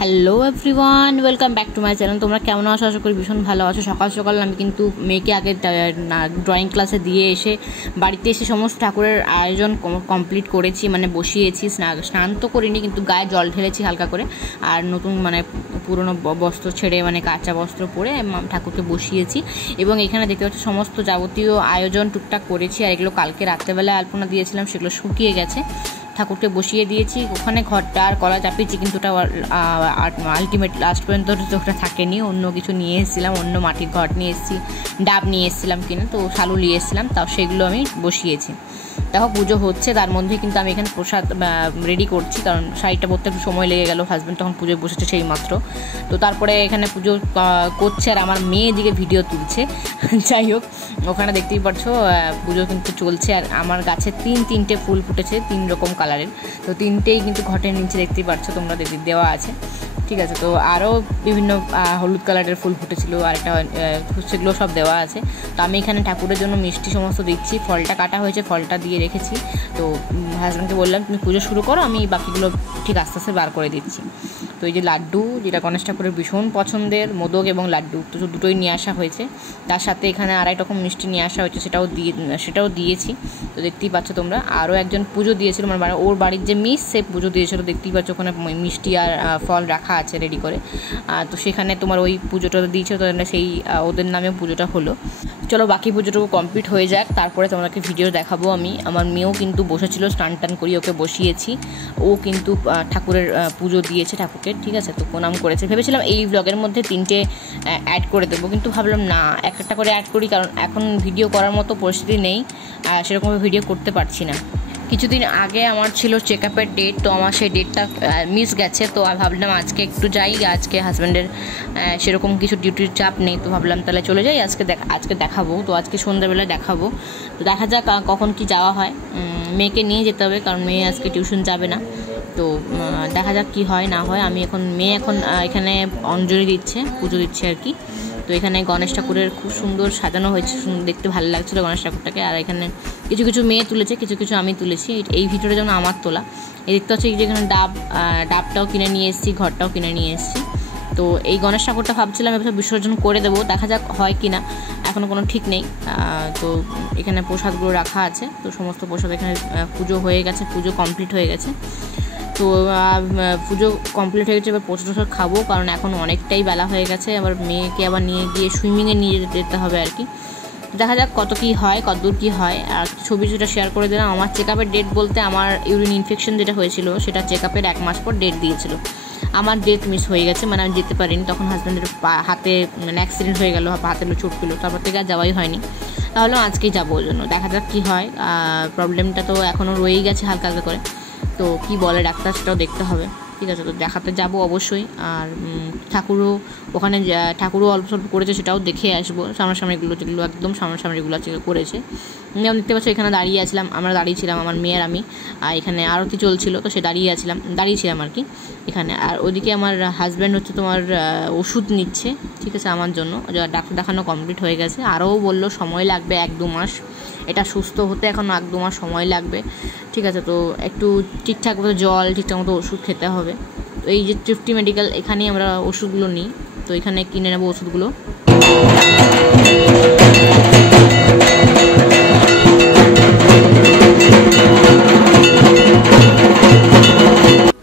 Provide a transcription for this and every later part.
Hello everyone, welcome back to my channel. তোমরা কেমন আছো? আশা করি ভীষণ ভালো আছো। সকাল সকাল আমি কিন্তু মেয়েকে আগে ড্রয়িং ক্লাসে দিয়ে এসে বাড়িতে এসে সমস্ত ঠাকুরের আয়োজন কমপ্লিট করেছি, মানে বসিয়েছি। স্নান তো করিনি, কিন্তু গায়ে জল ঢেলেছি হালকা করে, আর নতুন মানে পুরনো বস্ত্র ছেড়ে মানে কাঁচা বস্ত্র পরে ঠাকুরকে বসিয়েছি। এবং এখানে দেখতে পাচ্ছি সমস্ত যাবতীয় আয়োজন টুকটাক করেছি। আর এগুলো কালকে রাত্রেবেলায় আলপনা দিয়েছিলাম, সেগুলো শুকিয়ে গেছে। ঠাকুরকে বসিয়ে দিয়েছি, ওখানে ঘরটা আর কলা চাপিয়েছি, কিন্তু ওটা আলটিমেট লাস্ট পর্যন্ত ওটা থাকেনি। অন্য কিছু নিয়ে এসেছিলাম, অন্য মাটির ঘট নিয়ে এসেছি, ডাব নিয়ে এসেছিলাম কিনা, তো শালু নিয়ে এসেছিলাম, তাও সেগুলো আমি বসিয়েছি। দেখো পুজো হচ্ছে, তার মধ্যে কিন্তু আমি এখানে প্রসাদ রেডি করছি, কারণ শাড়িটা পরতে একটু সময় লেগে গেল। হাজব্যান্ড তখন পুজোয় বসেছে সেই মাত্র, তো তারপরে এখানে পুজো করছে আর আমার মেয়ে দিকে ভিডিও তুলছে। যাই হোক, ওখানে দেখতেই পাচ্ছো পুজো কিন্তু চলছে। আর আমার গাছে তিনটে ফুল ফুটেছে, 3 রকম কালারের, তো তিনটেই কিন্তু ঘটের নিচে দেখতেই পাচ্ছ তোমরা, দেওয়া আছে। ঠিক আছে, তো আরও বিভিন্ন হলুদ কালারের ফুল ফুটেছিল, আরেকটা সেগুলো সব দেওয়া আছে। তো আমি এখানে ঠাকুরের জন্য মিষ্টি সমস্ত দিচ্ছি। ফলটা কাটা হয়েছে, ফলটা দিয়ে রেখেছি। তো হাজব্যান্ডকে বললাম তুমি পুজো শুরু করো, আমি বাকিগুলো ঠিক আস্তে আস্তে বার করে দিচ্ছি। তো এই যে লাড্ডু, যেটা গণেশ ঠাকুরের ভীষণ পছন্দের, মোদক এবং লাড্ডু, তো দুটোই নিয়ে আসা হয়েছে। তার সাথে এখানে আড়াই রকম মিষ্টি নিয়ে আসা হয়েছে, সেটাও দিয়েছি। তো দেখতেই পাচ্ছ তোমরা। আরও একজন পুজো দিয়েছিল, মানে ওর বাড়ির যে মিস, সে পুজো দিয়েছিল। দেখতেই পাচ্ছ ওখানে মিষ্টি আর ফল রাখা আছে রেডি করে। তো সেখানে তোমার ওই পুজোটা দিয়েছিল, তো সেই ওদের নামে পুজোটা হলো। চলো বাকি পুজোটুকু কমপ্লিট হয়ে যাক, তারপরে তোমাকে ভিডিও দেখাবো আমি। আমার মেয়েও কিন্তু বসেছিল, স্নান টান করি ওকে বসিয়েছি। ও কিন্তু ঠাকুরের পুজো দিয়েছে ঠাকুরকে, ঠিক আছে। তো প্রণাম করেছে। ভেবেছিলাম এই ব্লগের মধ্যে 3টে অ্যাড করে দেবো, কিন্তু ভাবলাম না, একটা করে অ্যাড করি, কারণ এখন ভিডিও করার মতো পরিস্থিতি নেই, সেরকমভাবে ভিডিও করতে পারছি না। কিছুদিন আগে আমার ছিল চেক আপের ডেট, তো আমার সেই ডেটটা মিস গেছে। তো ভাবলাম আজকে একটু যাই, আজকে হাজব্যান্ডের সেরকম কিছু ডিউটির চাপ নেই, তো ভাবলাম তাহলে চলে যাই। আজকে দেখাবো, তো আজকে সন্ধ্যাবেলায় দেখাবো। তো দেখা যাক কখন কি যাওয়া হয়। মেয়েকে নিয়ে যেতে হবে, কারণ মেয়ে আজকে টিউশন যাবে না। তো দেখা যাক কি হয় না হয়। মেয়ে এখন এখানে অঞ্জলি দিচ্ছে, পুজো দিচ্ছে আর কি। তো এখানে গণেশ ঠাকুরের খুব সুন্দর সাজানো হয়েছে, দেখতে ভালো লাগছিলো গণেশ ঠাকুরটাকে। আর এখানে কিছু মেয়ে তুলেছে, কিছু আমি তুলেছি। এই ভিডিওটা যেন আমার তোলা। এই দেখতে হচ্ছে যে এখানে ডাবটাও কিনে নিয়ে এসেছি, ঘরটাও কিনে নিয়ে এসেছি। তো এই গণেশ ঠাকুরটা ভাবছিলাম এবার বিসর্জন করে দেবো, দেখা যাক হয় কি না, এখনও কোনো ঠিক নেই। তো এখানে প্রসাদগুলো রাখা আছে, তো সমস্ত প্রসাদ এখানে পুজো হয়ে গেছে, পুজো কমপ্লিট হয়ে গেছে। তো পুজো কমপ্লিট হয়ে গেছে, এবার প্রসাদ খাবো, কারণ এখন অনেকটাই বেলা হয়ে গেছে। আবার মেয়েকে আবার নিয়ে গিয়ে সুইমিংয়ে নিয়ে যেতে হবে আর কি। দেখা যাক কত কী হয়, কতদূর কী হয়। আর ছবিটা শেয়ার করে দিলাম। আমার চেক আপের ডেট বলতে, আমার ইউরিন ইনফেকশন যেটা হয়েছিল, সেটা চেক আপের 1 মাস পর ডেট দিয়েছিল। আমার ডেট মিস হয়ে গেছে, মানে আমি যেতে পারিনি। তখন হাজব্যান্ডের হাতে মানে অ্যাক্সিডেন্ট হয়ে গেলো, হাতে চোট পেলো, তারপর থেকে আর যাওয়াই হয়নি। তাহলে আজকেই যাবো, ওই জন্য দেখা যাক কী হয়। প্রবলেমটা তো এখনও রয়েই গেছে হালকা হালকা করে, তো কি বলে ডাক্তার সেটাও দেখতে হবে, ঠিক আছে। তো দেখাতে যাবো অবশ্যই। আর ঠাকুরও অল্প স্বল্প করেছে, সেটাও দেখে আসবো। সামনাসামনিগুলো যেগুলো একদম সামনাসামনিগুলো করেছে, যেমন দেখতে পাচ্ছ এখানে আমরা দাঁড়িয়েছিলাম, আমার মেয়ের আমি। আর এখানে আরতি চলছিল, তো সে দাঁড়িয়েছিলাম আর কি এখানে। আর ওদিকে আমার হাজব্যান্ড হচ্ছে তোমার ওষুধ নিচ্ছে, ঠিক আছে, আমার জন্য। ডাক্তার দেখানো কমপ্লিট হয়ে গেছে, আরও বললো সময় লাগবে 1-2 মাস। এটা সুস্থ হতে এখন 1-2 মাস সময় লাগবে, ঠিক আছে। তো একটু ঠিকঠাক মতো জল, ঠিকঠাক মতো ওষুধ খেতে হবে। তো এই যে তৃপ্তি মেডিকেল, এখানেই আমরা ওষুধগুলো নিই, তো এখানে কিনে নেবো ওষুধগুলো।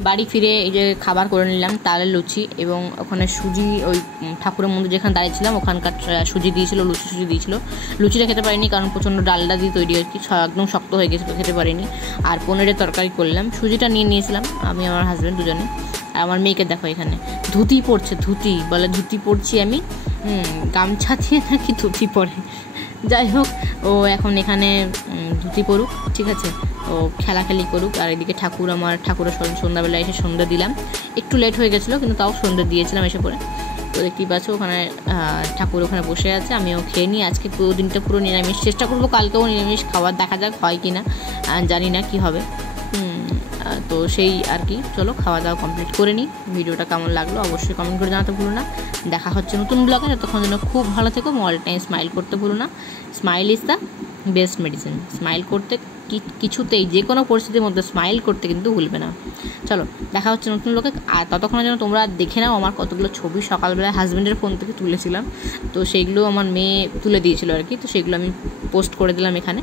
বাড়ি ফিরে এই যে খাবার করে নিলাম, তালের লুচি এবং ওখানে সুজি, ওই ঠাকুরের মন্দির যেখানে দাঁড়িয়েছিলাম ওখানকার সুজি দিয়েছিল, সুজি দিয়েছিল। লুচিটা খেতে পারিনি, কারণ প্রচণ্ড ডালডা দিয়ে তৈরি আর কি, একদম শক্ত হয়ে গেছিলো, খেতে পারিনি। আর পনিরের তরকারি করলাম। সুজিটা নিয়ে নিয়েছিলাম আমি, আমার হাজব্যান্ড দুজনে। আর আমার মেয়েকে দেখো এখানে ধুতি পরছে, ধুতি পরছি আমি, গামছা দিয়ে নাকি ধুতি পরে। যাই হোক, ও এখন এখানে ধুতি পরুক, ঠিক আছে, ও খেলাখেলি করুক। আর এদিকে ঠাকুরের সন্ধ্যাবেলা এসে সন্ধ্যা দিলাম। একটু লেট হয়ে গেছিলো, কিন্তু তাও সন্ধ্যা দিয়েছিলাম এসে পরে। তো দেখতেই পাচ্ছ ওখানে ঠাকুর ওখানে বসে আছে, আমিও খেয়ে নিই। আজকে পুরো দিনটা পুরো নিরামিষ, চেষ্টা করবো কালকেও নিরামিষ খাবার, দেখা যাক হয় কি না, জানি না কি হবে। তো সেই আর কি, চলো খাওয়া দাওয়া কমপ্লিট করে নিই। ভিডিওটা কেমন লাগলো অবশ্যই কমেন্ট করে জানাতে ভুলো না। দেখা হচ্ছে নতুন ব্লগে, ততক্ষণ যেন খুব ভালো থেকো, অল টাইম স্মাইল করতে ভুলো না। Smile is the best medicine. Smile করতে কিছুতেই যে কোনো পরিস্থিতির মধ্যে স্মাইল করতে কিন্তু ভুলবে না। চলো দেখা হচ্ছে নতুন লোকে। আর ততক্ষণের জন্য তোমরা দেখে নাও আমার কতগুলো ছবি সকালবেলা হাজব্যান্ডের ফোন থেকে তুলেছিলাম, তো সেইগুলো আমার মেয়ে তুলে দিয়েছিল আর কি, তো সেগুলো আমি পোস্ট করে দিলাম এখানে।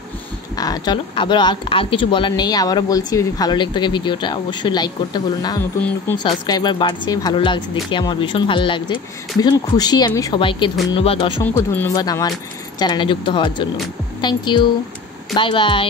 চলো আবারও আর কিছু বলার নেই, আবারও বলছি যদি ভালো লেগে থাকে ভিডিওটা অবশ্যই লাইক করতে ভুলো না। নতুন নতুন সাবস্ক্রাইবার বাড়ছে, ভালো লাগছে দেখে, আমার ভীষণ ভালো লাগছে, ভীষণ খুশি আমি। সবাইকে ধন্যবাদ, অসংখ্য ধন্যবাদ আমার চ্যানেলে যুক্ত হওয়ার জন্য। Thank you, bye by.